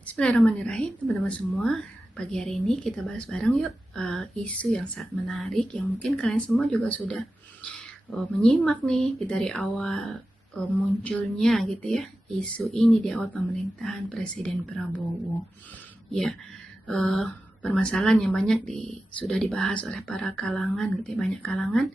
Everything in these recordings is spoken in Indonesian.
Bismillahirrahmanirrahim, teman-teman semua. Pagi hari ini kita bahas bareng yuk isu yang sangat menarik yang mungkin kalian semua juga sudah menyimak nih dari awal munculnya gitu ya isu ini di awal pemerintahan Presiden Prabowo. Ya, permasalahan yang banyak sudah dibahas oleh para kalangan gitu ya, banyak kalangan,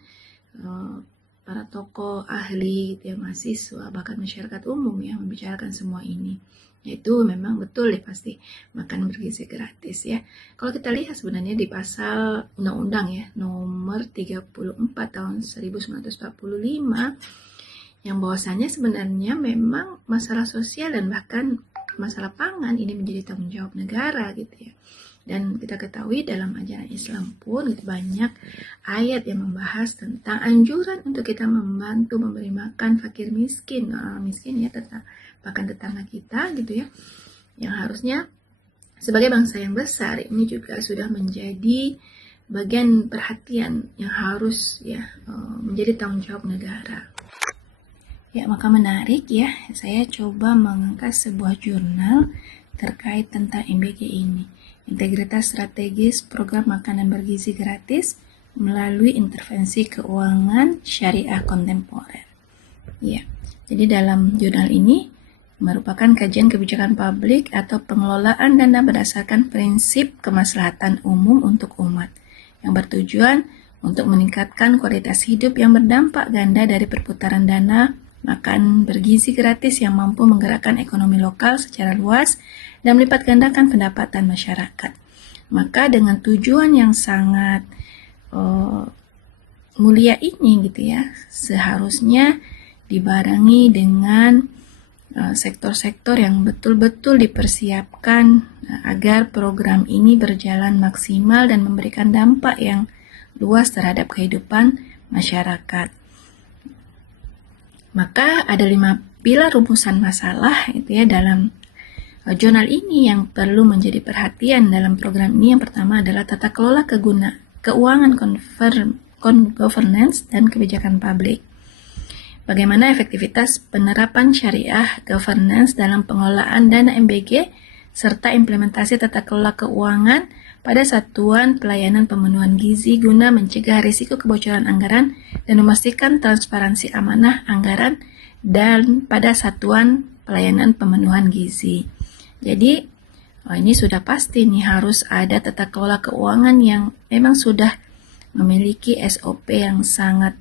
para tokoh ahli gitu ya, mahasiswa, bahkan masyarakat umum yang membicarakan semua ini. Itu memang betul ya, pasti makan bergizi gratis ya. Kalau kita lihat sebenarnya di pasal undang-undang ya nomor 34 tahun 1945 yang bahwasannya sebenarnya memang masalah sosial dan bahkan masalah pangan ini menjadi tanggung jawab negara gitu ya. Dan kita ketahui dalam ajaran Islam pun banyak ayat yang membahas tentang anjuran untuk kita membantu memberi makan fakir miskin, orang miskin ya, bahkan tetangga kita gitu ya, yang harusnya sebagai bangsa yang besar ini juga sudah menjadi bagian perhatian yang harus ya menjadi tanggung jawab negara. Ya, maka menarik ya, saya coba mengangkat sebuah jurnal terkait tentang MBG ini. Integritas strategis program makanan bergizi gratis melalui intervensi keuangan syariah kontemporer. Ya, jadi dalam jurnal ini merupakan kajian kebijakan publik atau pengelolaan dana berdasarkan prinsip kemaslahatan umum untuk umat yang bertujuan untuk meningkatkan kualitas hidup yang berdampak ganda dari perputaran dana makan bergizi gratis yang mampu menggerakkan ekonomi lokal secara luas dan melipat gandakan pendapatan masyarakat. Maka dengan tujuan yang sangat mulia ini gitu ya, seharusnya dibarengi dengan sektor-sektor yang betul-betul dipersiapkan agar program ini berjalan maksimal dan memberikan dampak yang luas terhadap kehidupan masyarakat. Maka ada 5 pilar rumusan masalah itu ya dalam jurnal ini yang perlu menjadi perhatian dalam program ini. Yang pertama adalah tata kelola keuangan governance dan kebijakan publik. Bagaimana efektivitas penerapan syariah governance dalam pengelolaan dana MBG serta implementasi tata kelola keuangan pada satuan pelayanan pemenuhan gizi guna mencegah risiko kebocoran anggaran dan memastikan transparansi amanah anggaran dan pada satuan pelayanan pemenuhan gizi. Jadi ini sudah pasti nih harus ada tata kelola keuangan yang memang sudah memiliki SOP yang sangat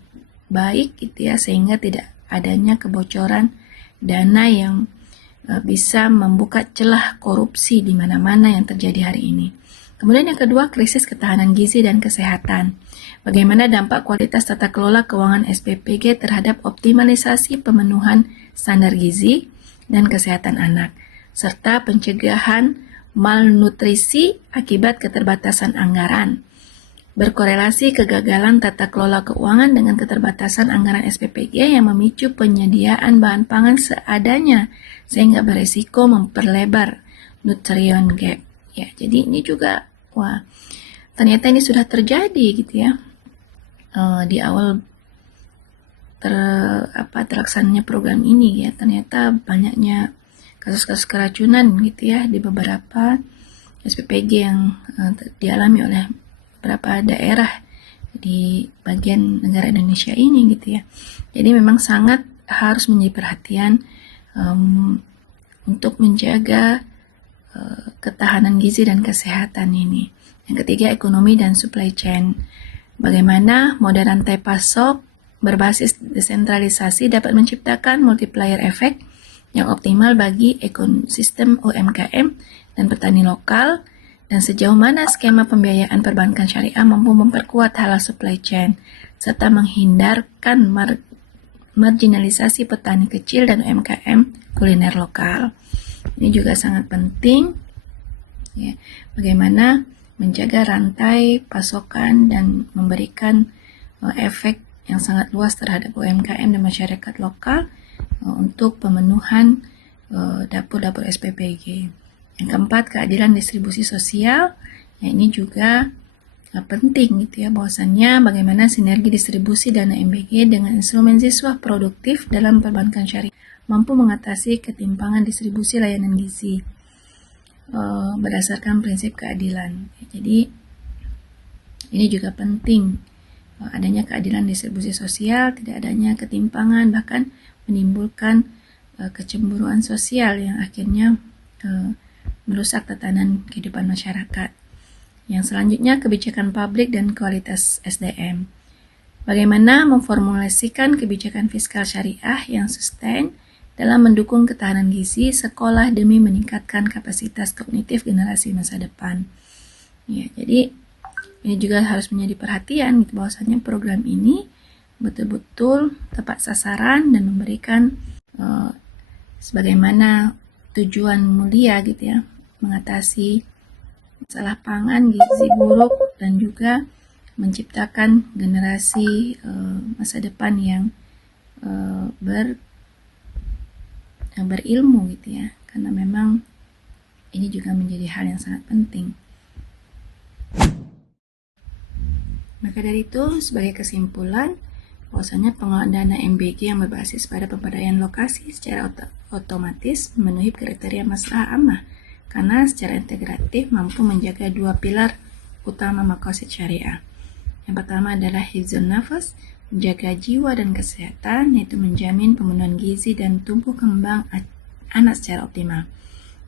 baik gitu ya, sehingga tidak adanya kebocoran dana yang bisa membuka celah korupsi di mana-mana yang terjadi hari ini. Kemudian yang kedua, krisis ketahanan gizi dan kesehatan. Bagaimana dampak kualitas tata kelola keuangan SPPG terhadap optimalisasi pemenuhan standar gizi dan kesehatan anak, serta pencegahan malnutrisi akibat keterbatasan anggaran. Berkorelasi kegagalan tata kelola keuangan dengan keterbatasan anggaran SPPG yang memicu penyediaan bahan pangan seadanya sehingga beresiko memperlebar nutrient gap. Ya, jadi ini juga ternyata ini sudah terjadi gitu ya. Di awal terlaksananya program ini ya, ternyata banyaknya kasus-kasus keracunan gitu ya di beberapa SPPG yang dialami oleh beberapa daerah di bagian negara Indonesia ini gitu ya. Jadi memang sangat harus menjadi perhatian untuk menjaga ketahanan gizi dan kesehatan ini. Yang ketiga, ekonomi dan supply chain. Bagaimana moda rantai pasok berbasis desentralisasi dapat menciptakan multiplier effect yang optimal bagi ekosistem UMKM dan petani lokal, dan sejauh mana skema pembiayaan perbankan syariah mampu memperkuat halal supply chain serta menghindarkan marginalisasi petani kecil dan UMKM kuliner lokal. Ini juga sangat penting ya, bagaimana menjaga rantai pasokan dan memberikan efek yang sangat luas terhadap UMKM dan masyarakat lokal untuk pemenuhan dapur-dapur SPPG. Yang keempat, keadilan distribusi sosial. Ya, ini juga penting gitu ya, bahwasannya bagaimana sinergi distribusi dana MBG dengan instrumen siswa produktif dalam perbankan syariah mampu mengatasi ketimpangan distribusi layanan gizi. berdasarkan prinsip keadilan. Jadi ini juga penting, adanya keadilan distribusi sosial, tidak adanya ketimpangan, bahkan menimbulkan kecemburuan sosial yang akhirnya merusak tatanan kehidupan masyarakat. Yang selanjutnya, kebijakan publik dan kualitas SDM. Bagaimana memformulasikan kebijakan fiskal syariah yang sustain dalam mendukung ketahanan gizi sekolah demi meningkatkan kapasitas kognitif generasi masa depan. Ya, jadi ini juga harus menjadi perhatian gitu, bahwasanya program ini betul-betul tepat sasaran dan memberikan sebagaimana tujuan mulia gitu ya, mengatasi masalah pangan, gizi buruk, dan juga menciptakan generasi masa depan yang berilmu gitu ya, karena memang ini juga menjadi hal yang sangat penting. Maka dari itu, sebagai kesimpulan, bahwasanya pengelolaan dana MBG yang berbasis pada pemberdayaan lokasi secara otomatis memenuhi kriteria maslahah ammah, karena secara integratif mampu menjaga dua pilar utama maqasid syariah. Yang pertama adalah hifdzun nafas, menjaga jiwa dan kesehatan, yaitu menjamin pemenuhan gizi dan tumbuh kembang anak secara optimal.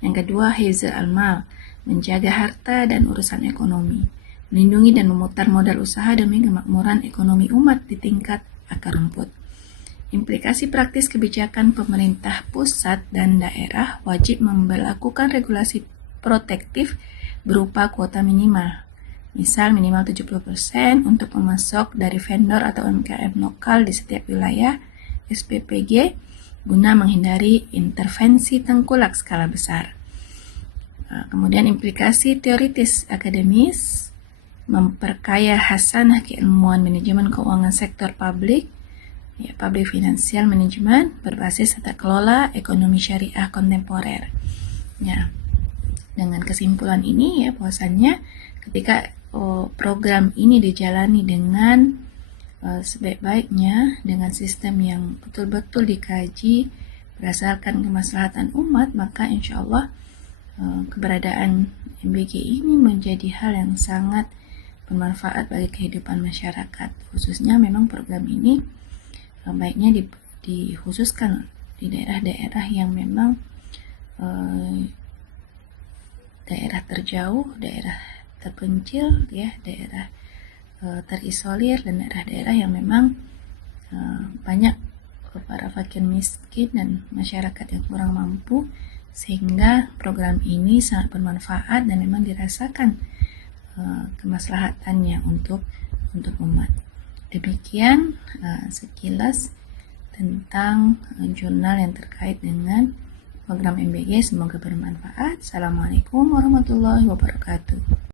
Yang kedua, hifdzul almal, menjaga harta dan urusan ekonomi, melindungi dan memutar modal usaha demi kemakmuran ekonomi umat di tingkat akar rumput. Implikasi praktis kebijakan pemerintah pusat dan daerah wajib memberlakukan regulasi protektif berupa kuota minimal. Misal minimal 70% untuk pemasok dari vendor atau UMKM lokal di setiap wilayah SPPG guna menghindari intervensi tengkulak skala besar. Kemudian implikasi teoritis akademis, memperkaya hasanah keilmuan manajemen keuangan sektor publik, ya, public financial management berbasis tata kelola ekonomi syariah kontemporer. Ya, dengan kesimpulan ini ya, bahwasannya ketika program ini dijalani dengan sebaik-baiknya dengan sistem yang betul-betul dikaji berdasarkan kemaslahatan umat, maka insya Allah keberadaan MBG ini menjadi hal yang sangat bermanfaat bagi kehidupan masyarakat. Khususnya memang program ini baiknya dikhususkan di daerah-daerah yang memang daerah terjauh, daerah terpencil, ya, daerah terisolir, dan daerah-daerah yang memang banyak para fakir miskin dan masyarakat yang kurang mampu, sehingga program ini sangat bermanfaat dan memang dirasakan kemaslahatannya untuk umat. Demikian sekilas tentang jurnal yang terkait dengan program MBG. Semoga bermanfaat. Assalamualaikum warahmatullahi wabarakatuh.